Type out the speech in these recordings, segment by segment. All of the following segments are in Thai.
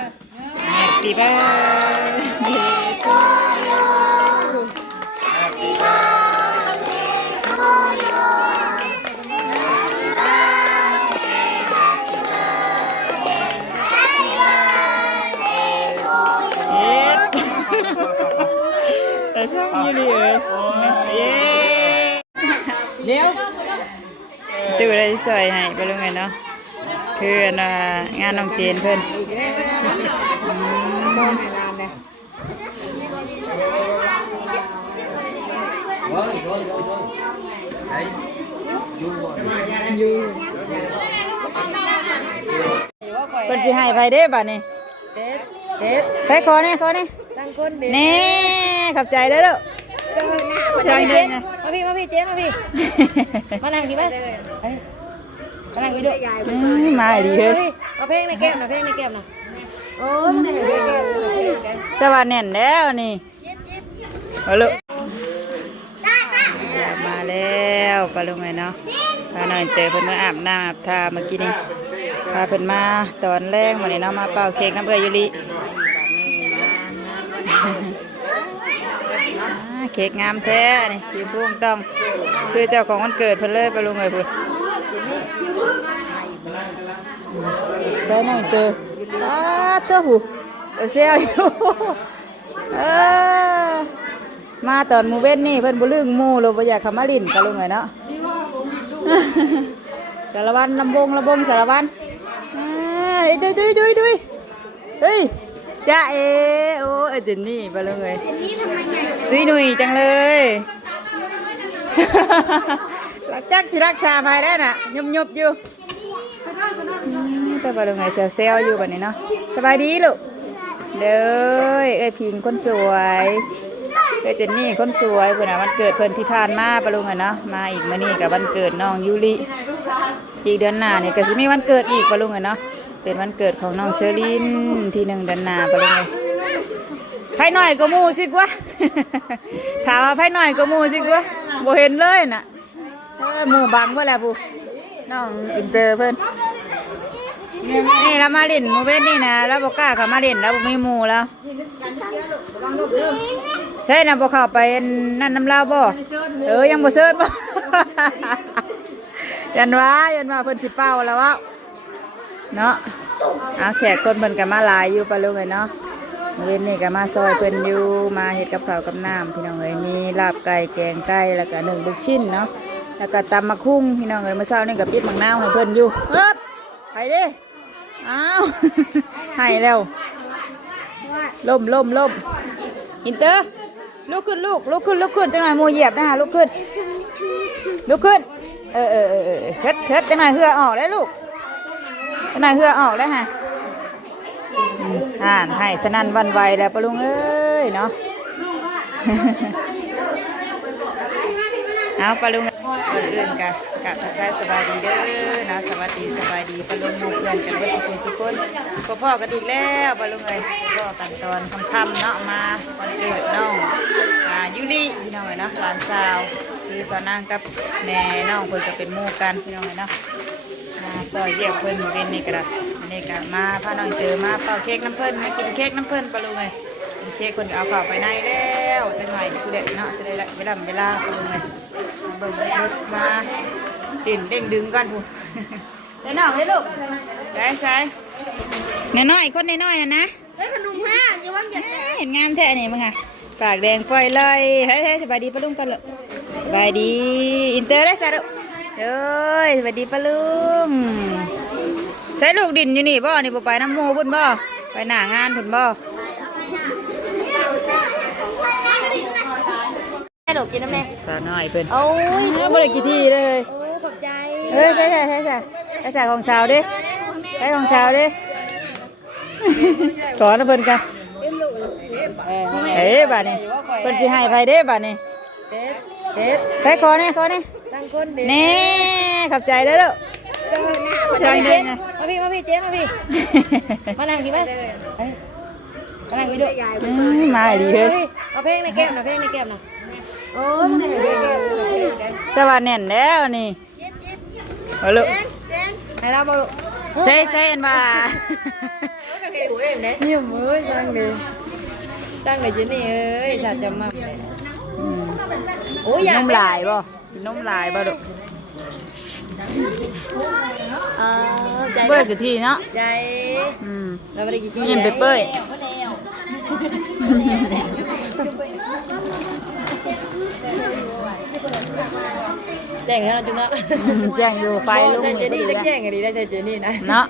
Happy birthday to you. Happy birthday to you. Tại sao như đi rồi? Yeah. Đéo. Từ đây xoay nàyไปลงไงเนาะคืองานน้องเจนเพิ่นเพิ่นสิให้ไผเด้บัดนี้เด็ดไปขอนี่สั่งคนเด็ดนี่ขอบใจเด้อลูกใจเย็นนะมาพี่เจ๊มาพี่มานั่งดีไหมมานั่งดีด้วยมาดีเฮ้ยเอาเพลงในแก้มนะโอ้ยมันได้สวัสดีแล้วนี่เอาลูกมาแล้วปลาลุงไงเนาะพาหน่อยเจอเพิ่นมาอาบน้ำอาบท่าเมื่อกี้นี่พาเพิ่นมาตอนแรกวันนี้เนาะมาเป่าเค้กน้ำเกลือยูริเค้กงามแท้นี่สีพุ่งต้องคือเจ้าของวันเกิดเพิ่นเลยปลาลุงไงพุ่นได้หน่อยเจอเต้าหูเซลอยู่มาตอนมูเว้นนี่เพิ่นบ่ลืมหมู่เราบ่อยากเข้ามาลิ้นปลาลุงไงเนาะสารวัตรลำบงสารวัตรดุยเฮ้ยจ้าโอ้เจนนี่ไปเลยดุยหนุ่ยจังเลยจักสิรักษาไปได้น่ะยุบอยู่แต่ไปเลยเซลอยู่แบบนี้เนาะสบายดีลูกเด้อพิงคนสวยเจนนี่คนสวยเพิ่นวันเกิดเพิ่นที่ผ่านมาไปเลยเนาะมาอีกมื้อนี้กับวันเกิดน้องยูริอีกเดือนหน้าเนี่ยก็จะมีวันเกิดอีกไปเลยเนาะเป็นวันเกิดของน้องเชอรินที่1 เดือนหน้าไปเลยไพ่หน่อยก็มูสิกวะถามว่าไพ่หน่อยก็มูสิกวะบ่เห็นเลยน่ะหมู่บังเพื่ออะไรผู้น้องอินเตอร์เพื่อนนี่เรามาเล่นมูเวนนี่นะแล้วบอกกล้าเขามาเล่นแล้วบ่มีหมู่แล้วใช่นะบอกเข้าไปนั่นน้ำเล่าบ่ยังบ่เซิร์ชบ่ยันว่าเพิ่นสิเป้าแล้ววะเนาะแขกคนเพิ่นก็มาหลายอยู่ปะลุงเอ้ยเนาะเว้นนี่ก็มาซอยเพิ่นอยู่มาเฮ็ดกับข้าวกับน้ำพี่น้องเอ้ยมีลาบไก่แกงไก่แล้วก็1 ลูกชิ้นเนาะแล้วก็ตำมะคุ้งพี่น้องเอ้ยเมื่อเช้านี่ก็ปิดมังนาวให้เพิ่นอยู่ไปดิให้แล้วล่มอินเตอร์ลุกขึ้นจังหน่อยมูเหยียบนะฮะลุกขึ้นเฮ็ดจังหน่อยเหือออกได้ลูกจังหน่อยเหือออกได้ฮะให้สนั่นวันไหวแล้วปะลุงเอ้ยเนาะเอาปะลุงคนอื่นกันกับทักทายสบายดีเด้อนะสวัสดีสบายดีปะลุงหมู่เพื่อนกันเพื่อนทุกคนพ่อกันอีกแล้วปะลุงเลยพ่อกันตอนค่ำเนาะมาวันเกิดน้องยูริพี่น้องเลยเนาะหลานสาวคือสาวนางกับแม่น้องเพื่อนจะเป็นหมู่กันพี่น้องเลยเนาะต่อเยี่ยมเพื่อนเว้นนี่ก็ได้นี่ก็มาพาน้องเจอมาเป่าเค้กน้ำเพื่อนมากินเค้กน้ำเพื่อนปะลุงเลยเค้กคนเอาเข้าไปในแล้วจะหน่อยคือเด็กเนาะจะได้เวลาปะลุงเลยเบิ่งรถมาติ่นเด้งดึงกันผู้ใส่หน่องเลยลูกใส่น้อยคนน้อยนะขนมห้าอย่าว่าอย่าเห็นงามแท้นี่มึงค่ะปากแดงปล่อยเลยเฮ้ยสบายดีปะลุงกันเลยสบายดีอินเตอร์ได้สารุเฮ้ยสบายดีปะลุงใช้ลูกดินอยู่นี่บ่นี่บ่ไปน้ำมูบุญบ่ไปหน้างานบุญบ่ลูกกินน้ำแน่สาวน้อยเพิ่นโอ้ยบ่ได้กี่ทีเลยโอ้ขอบใจใช่ของชาวดิใช่ของชาวดิขอนะเพิ่นกันบ้านนี้เพิ่นสิให้ไผเด้บ้านนี้เด็ดไปขอนี่สั่งคนเด็ดนี่ขอบใจเด้อลูกใจเย็นนะมาพี่เจ๊มาพี่มานั่งดีไหมมานั่งดีด้วยมาดีเฮ้ยเอาเพลงในแก้มนะโอ้ยสวัสดีแล้วนี่เอาลูกให้เราบ่ลูกเซ่นบ่า เล่นเนี่ย ยิ้มเอ้ยตั้งเลยจีนี่เอ้ยสัตว์จะมาโอ้ย นมลายบ่นมลายบ่ดุ ใจ เบิดอยู่ที่เนาะ ใจเราไม่ได้กิน ยิ้มเป้ย แจ้งแล้วจุ๊บนะ แจ้งอยู่ไฟลุง เจนี่จะแจ้งกันดีได้เจนี่นะ เนาะ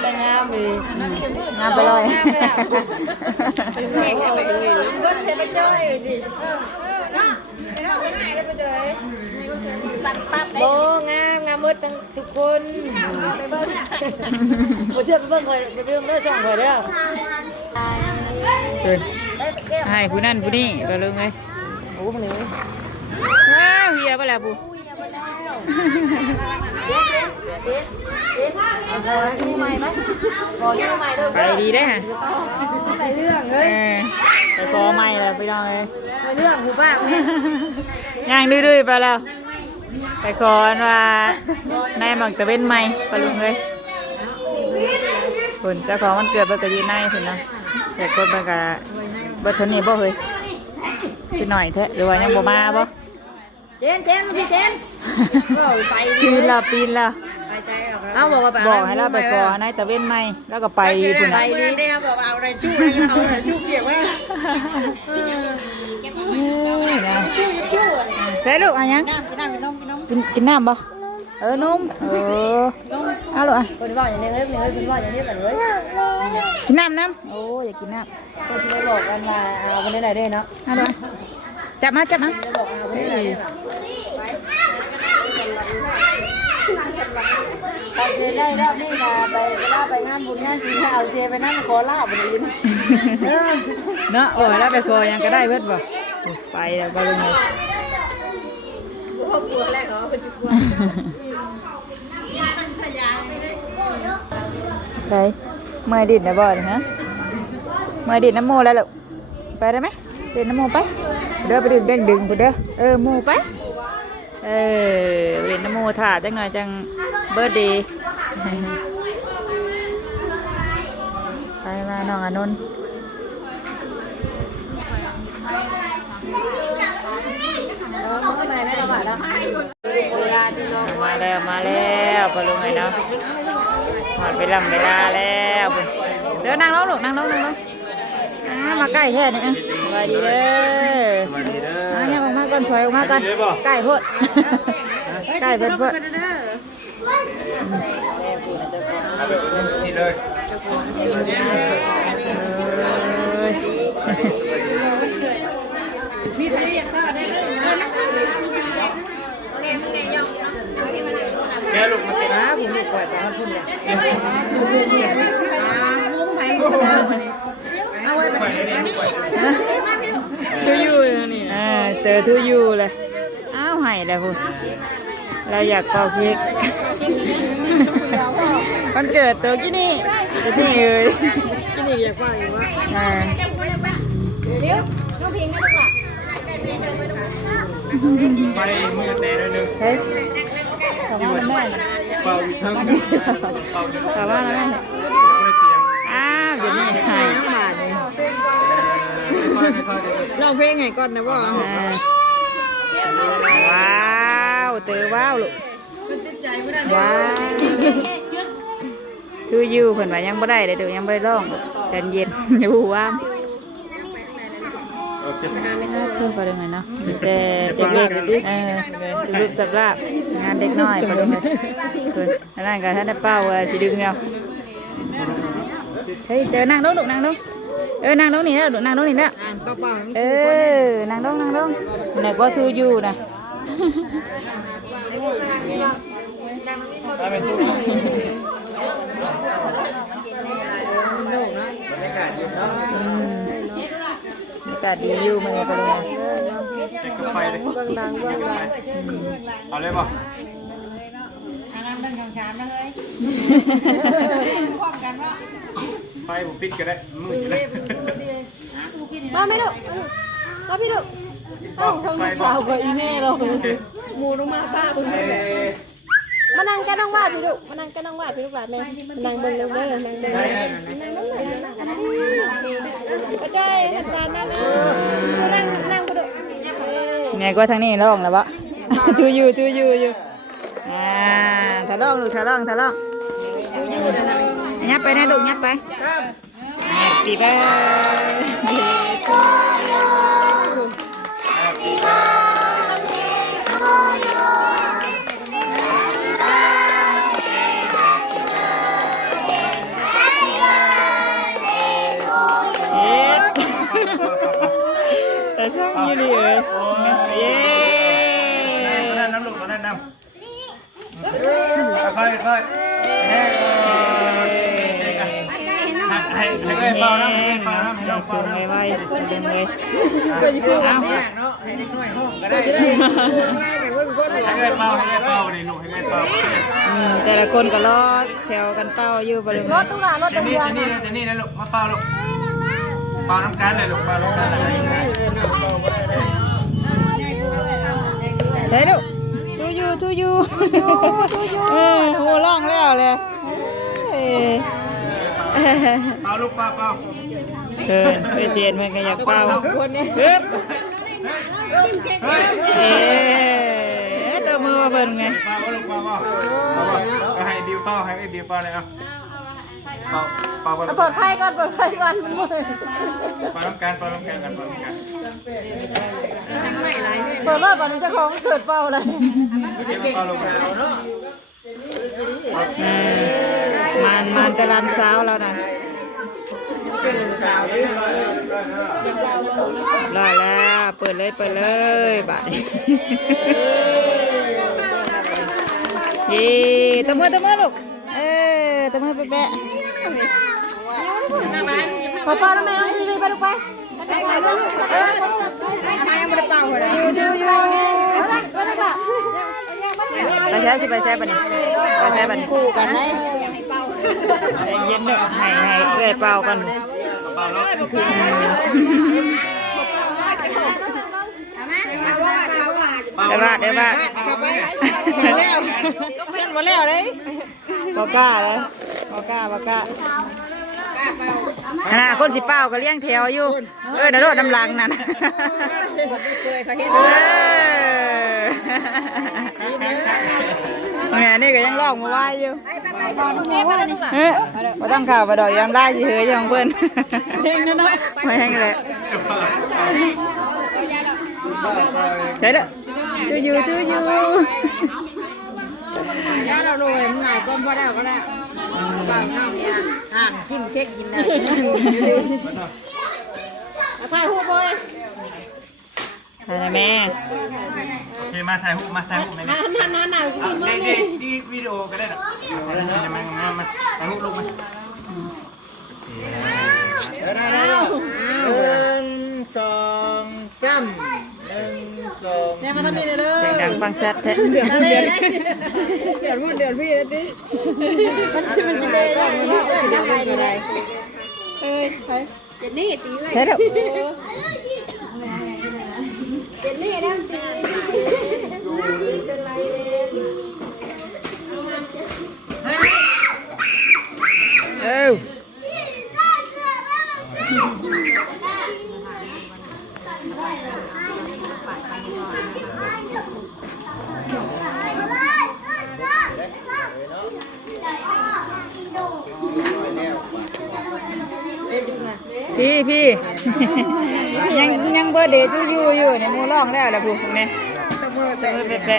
แต่งามเลย งามไปเลย แข่งกันไปเลยรถเทปจ้อยสิโบงามมืดทั้งทุกคนไปเบิ้งไปเชื่อไปเบิ้งคอยไปเบิ้งเรื่องช่องคอยเด้อ ให้ผู้นั่นผู้นี่ก็ลุงเลย โอ้คนนี้ เฮียไปแล้วปู ยูใหม่ไหมขอยูใหม่เด้อ ไปดีได้ฮะ ไปเรื่องเลย ไปกอไม่แล้วไปน้องเลย ไปเรื่องผู้บ้าเนี่ย ย่างดื้อๆไปแล้ว ไปขอว่านายหมักตะเว้นไม่ปลุงเลยคนเจ้าของมันเกิดเบิกกะยืนในคนนะแต่คนเบิกกะเบิกทนนี่บ่เฮ้ยคือหน่อยแท้หรือว่ายังบ่มาบ่ เจนพี่เจนไป ปีนละปีนละ เอาบอกว่าไป บอกให้เราไปขอนายตะเว้นไม่แล้วก็ไปคุณนะ นี่เนี่ยบอกเอาอะไรชู้เอาอะไรชู้เกี่ยวว่า ใส่ลูกอะไรยังกินน้ำบ่นมเอาลูกอ่ะ คนว่าอย่างนี้เลยคนว่าอย่างนี้แบบเลย กินน้ำโอ้อยากกินน้ำ คนไม่บอกกันมาเอาคนไหนได้เนาะ เอาลูกจับมา ไม่บอกเอาคนไหนไปเจได้รอบนี้นะไปล่าไปงานบุญงานสีเอาเจไปนั่งขอล่าบุญเนาะโอ้แล้วไปคอยังก็ได้เบิดบ่ไปแล้วก็ลงเลย ครอบครัวแรกเหรอเป็นจุกวัน ไปเมื่อดิดนะบ่ฮะเมื่อดิดน้ำโมแล้วลูกไปได้ไหมดิดน้ำโมไปเด้อไปดึงดึงไปเด้อโมไปดิดน้ำโมถ่าจังหน่อยจังเบิร์ดดีไปมาน้องอนุนมาแล้วพอลงไงเนาะหมดไปลำเวลาแล้วเดี๋ยวนั่งลงลูกนั่งลงมาใกล้แค่นี้สบายดีเด้อเนี่ยออกมาก่อนถอยออกมาก่อนใกล้พดใกล้เพิ่นนี่เลยพี่เรียกต่อได้เลยแกลูกมาเตะผมลูกกว่าจะพูดเลยมุ้งไผ่เอาไว้แบบทูยูนี่เจอทูยูเลยอ้าวไห้แล้วคุณเราอยากเป่าเค้กวันเกิดตัวกี่นี่จะนี่เอ้ยกี่นี่อยากว่าอยู่ว่าเดี๋ยวน้องพิงนะลูกอ่ะไปมือแต่นึง เฮ้ยของแม่ เป่าทั้งเป่า แต่ว่าแม่อ้าวเดี๋ยวนี้หายลองเพลงไงก่อนนะว่าว้าวเตอว้าวลูกว้าวคือยูเพิ่นว่ายังไม่ได้เลยเดี๋ยวยังไม่ได้ร้องใจเย็นอยู่ว่างเพื่อนไปยังไงเนาะแต่เด็กๆรูปสับลาบงานเด็กน้อยไปยังไงอันนั้นก็ท่านได้เป้าสิดึงเงาเฮ้ยเจอนั่งลงลูกนั่งลงนั่งลงนี่แล้วลูกนั่งลงนี่แล้วนั่งลงไหนก็ทูยูนะอากาศดีอยู่มันไปเลยไปเลยเอาเลยป่ะไปผมปิดก็ได้มืออยู่เลย มาไม่ดุมาพี่ดุเอ้าทางลูกสาวกับอีแม่เราหมูลงมาป้าคุณ มานั่งกันน้องวาดพี่ลูกมานั่งกันน้องวาดพี่ลูกหลานแม่นั่งเบิ่งเด้อนั่งเบิ่งกระจายหลานนั่งนั่งบ่ลูก ไงก็ทางนี้ร้องแล้วบ่ ทูยูอยู่ถ้าร้องลูกถ้าร้องยับไปนะลูกยับไป Happy birthday to you Happy birthday to you Tại sao như vậy? Yeah. Nắm lục vào đây nằm. Coi. Hãy vào lắm. Xuống ngày bay, đừng người. Hãy vào để nụ hãy vào. แต่ละคนก็รอแถวกันเป้าอยู่บริเวณ รถทุกหลานรถ Để đi đây lục, vào lục. Vào năm cái này lục, vào năm cái này. ใช่ลูกทูยูหัวร้องแล้วเลย Vào lục, vào. ไปเจนมันก็อยากเป้าฮึบตัวมือมาเบิ่งไง Vào lục, vào. Hãy điều vào này. Vào เปิดไฟก่อนมันมืด vào năm cái. เปิดรถก่อนมันจะของเกิดเป่าเลย Vào lục. มันแต่ลำสาวแล้วนะรอแล้วเปิดเลยบ่ายเย่ตบมือลูกตบมือแปะ เปิดเป่าแล้วแม่น้องดีไปลูกไปไปใช้สิไปใช้บันนี้ไปใช้บันคู่กันไหมเย็นเด้อให้เอื้อยเป่ากัน เดี๋ยวบ้าแล้วหมดแล้วเลยบอกล้าเลยบอกล้าคนสิเป้าก็เลี้ยงแถวอยู่เดี๋ยวโดดน้ำลังนั่นนี่ก็ยังร้องมาไหวอยู่มาตั้งข่าวมาดอกยังได้สิเฮ้ยยังเพิ่นไม่แห้งเลยเดี๋ยวทูยูย่าเราโรยมันหลายก้อนพอได้ก็ได้บางน้ำเนี่ยจิ้มเค้กกินได้ถ่ายรูปเลยถ่ายแม่ โอเคมาถ่ายรูปไหมนี่วิดีโอก็ได้หรอมาถ่ายรูปลงมาเนี่ยมันต้องมีเลยเสียงดังฟังชัดแท้เดือดพี่แล้วดิมันจะเลยยังไงดีเลยจะนี่ตีเลยใช่เถอะจะนี่นะเป็นไรพี่ยังเบอร์เดย์อยู่เนี่ยมูร้องแล้วนะผู้เนี่ยตะมือแปะ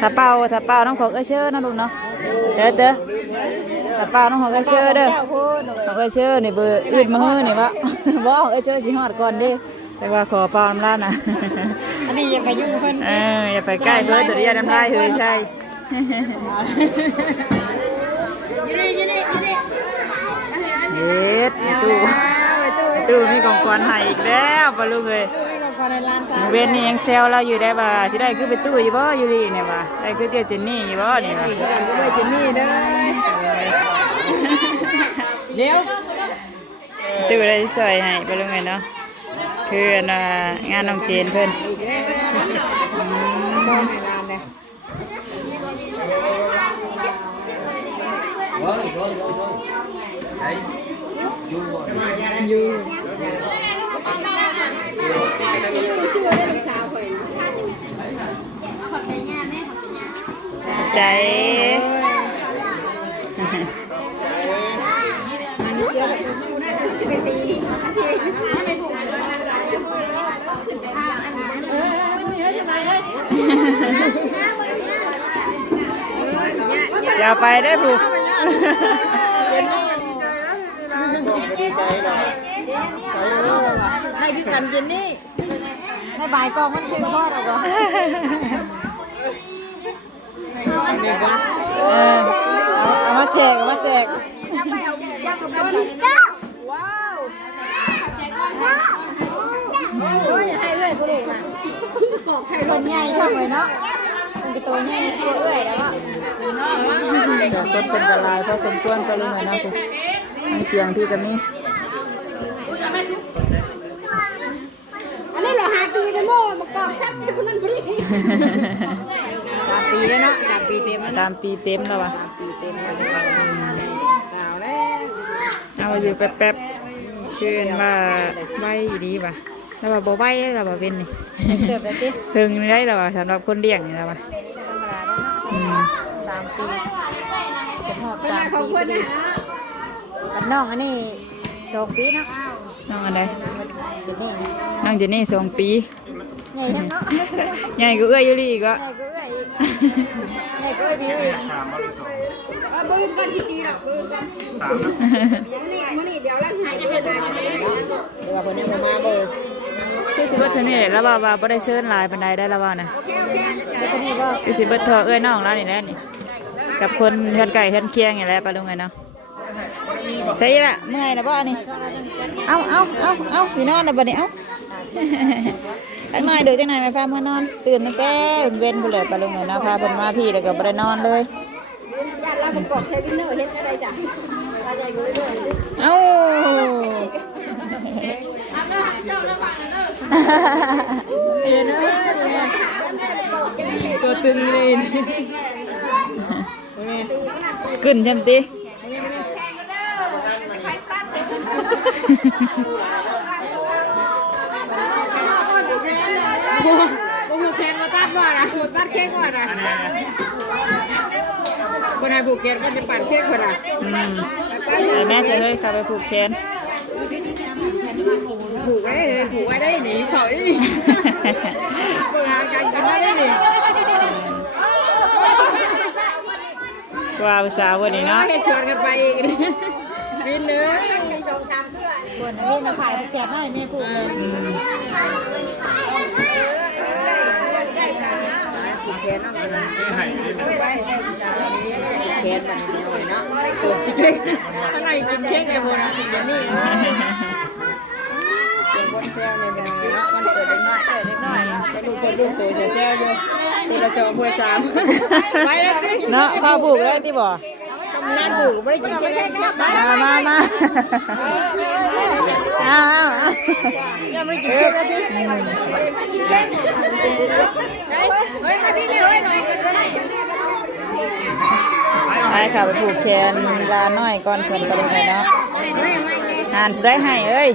ถ้าเป่าน้องของเชื่อนะลุงเนาะเด้อถ้าเป่าน้องของเชื่อเด้อของเชื่อนี่เบอร์อื่นมาเฮ้อนี่วะบ่ของเชื่อสิฮอดก่อนดิแต่ว่าขอเป่าน้ำลายนะอันนี้อย่าไปยุ่งเพิ่นอย่าไปใกล้เพิ่นตัวนี้น้ำลายเฮ้ยใช่เย็ดตู้มีของขวัญให้อีกแล้วปะลุงเลยเวนนี่ยังเซลเราอยู่ได้ป่ะที่ได้คือไปตู้อยู่บ่อยู่ดีเนี่ยป่ะได้คือเตี้ยเจนนี่อยู่บ่เนี่ยป่ะเจนนี่เลยเดี๋ยวตู้ได้สวยให้ปะลุงเลยเนาะคืองานน้องเจนเพิ่น พ่อให้ร้านเลย อยู่ใจอย่าไปได้บุให้พี่กันเย็นนี่ให้บ่ายกองมันคือทอดเอาก่อนเอามาแจกเอามาแจกให้เลยกูเลยค่ะกอกไข่ลมใหญ่ชอบเลยเนาะมันเป็นตัวใหญ่ตัวเอื่อยแล้วอ่ะ เดี๋ยวคนเป็นละลายพอสมควรก็เลยหน่อยนะคุณเตียงที่จะมี อันนี้เราหาตีกันโม่มากอกแซ่บคนนั้นพอดี3 ปีแล้วเนาะ3 ปีเต็มแล้ว ตามปีเต็มแล้ววะ ปีเต็มแล้วสาวแล้ว เอาอยู่แป๊บๆคือว่าใบดีป่ะแล้วว่าบ่ใบได้แล้วว่าเป็นนี่ เสิร์ฟเลยสิ ถึงได้แล้วว่าสำหรับคนเลี้ยงนี่แล้วว่า 3 ปีจะหอบ3 ปีพอดีน้องอันนี้2 ปีเนาะ น้องอันใดน้องเจนี่2 ปี ใหญ่ทั้งเนาะ ใหญ่ก็เอื้อยอยู่ลีอีกวะ ใหญ่ก็ดีเลย 3 บึ้งกันทีหรอกบึ้งกัน 3 นี่เดี๋ยวร่างหายจะเป็นอะไรเดี๋ยวคนนี้มาเบอร์ คือสิเบิดเท่านี้แหละแล้วว่าบ่ได้เชิญหลายปานใดได้แล้วว่านะ คนนี้ก็ คือสิเบิดเท่าเอื้อยน้องแล้วนี่แหละนี่กับคนเฮือนไก่เฮือนเคียงนี่แหละปะลุงไงเนาะใช่ละเมื่อยนะบ่นี่เอาสินอนนะบัดนี้เอาจังหน่อยเดี๋ยวจังหน่อยมาพาเมื่อนอนตื่นตั้งแต่เว้นบ่เลยปะลุงไงเนาะพาเพิ่นมาพี่แล้วก็บ่ได้นอนเลย ญาติเราเป็นกอกเทวินเนอร์เฮ็ดอะไรจ้ะอะไรกูเลย เอ้าเห็นเอ้ยตัวตึงเลยขึ้นจำติผูกแขนมาตัดบ่นะผูกตัดเค้กก่อนนะคนไหนผูกแขนก็จะปั่นเค้กก่อนนะแม่เสียเลยค่ะไปผูกแขนผูกไว้เลยผูกไว้ได้หนีเขาดิผูกงานกันกันได้หนีว้าวสาววันนี้เนาะให้ชวนกันไปอีกบินเลยคนนี้มาขายผูกแขนให้แม่ผูกเลยแขนน้องอะไรแขนมันเนาะเกิดสิเค้กอะไรกินเค้กไงโบราณกินอย่างนี้เนาะบนแซวเลยเนาะมันเกิดเล็กน้อยแต่ลูกตัวจะแซวอยู่ตัวละ2ตัว3ไปแล้วสิเนาะข้าวผูกแล้วที่บ่นั่นผูกไม่ได้กินเค้กมายังไม่กินเค้กกันสิเฮ้ยมาพี่เลยหน่อยไปค่ะไปผูกแขนลาน้อยก่อนส่วนไปเลยเนาะอ่านได้ให้เอ้ย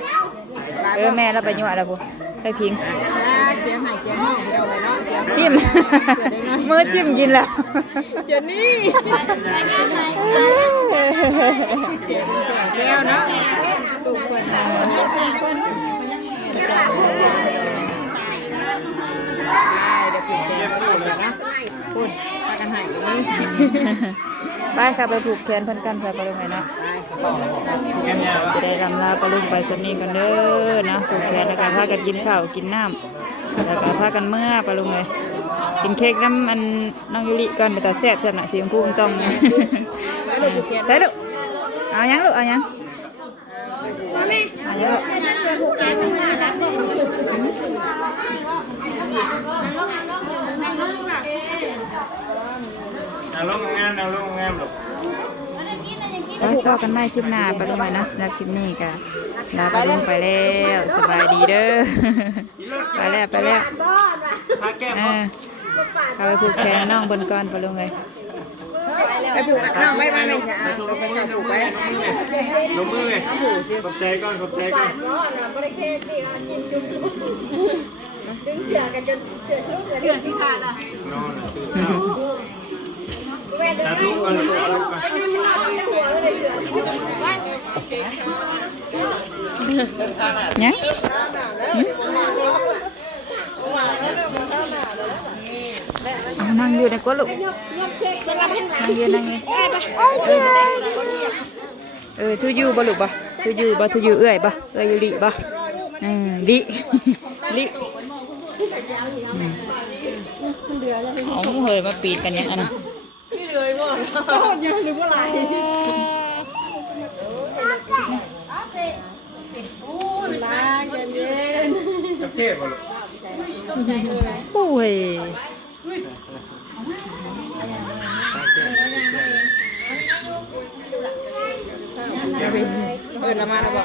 แม่เราไปยั่วแล้วพูให้พิงจิ้มมือจิ้มกินแล้วเจนี่แล้วเนาะตุกคนคุณพากันหายกันนี่ไปค่ะไปผูกแขนเพิ่นกันค่ะปลุงไงเนาะจะได้ลำลาปลุงไปสนี้กันเด้อนะผูกแขนแล้วก็พากันกินข้าวกินน้ำแล้วก็พากันเมื่อปลุงเลยกินเค้กน้ำมันน้องยุริก่อนไปตัดแซ่บจัดหน่ะสีชมพูต้องใส่ลูกเอายังลูกเอายังเอายังลูกลงงานเอาลงงานหรอก แล้วก็กันไม่คลิปหน้าไปลงไปนะสำหรับคลิปนี้ก็ลาไปลงไปแล้วสบายดีเด้อไปแล้ว พาแก้ม เอาไปผูกแขนน้องบนก้อนปะลุงเลย ไปผูกน้องไม่ใช่ ลงมือลงมือลงมือไงขอบใจก่อนขอบใจก่อน เชื่อที่ขาดอ่ะ นอนตื่นเช้าตาทุกคนตาทุกคน เนี่ยเอานั่งอยู่ในก้นลูกนั่งอยู่ทูยูบ่ลูกบ่ทูยูบ่ทูยูเอื้อยบ่เอื้อยอยู่ลิบ่ลิลิเอาเฮ้ยมาปีดกันยังอันนั้นจับเทพบ่ลูก ปุ้ยเอิ้นละมาแล้วบ่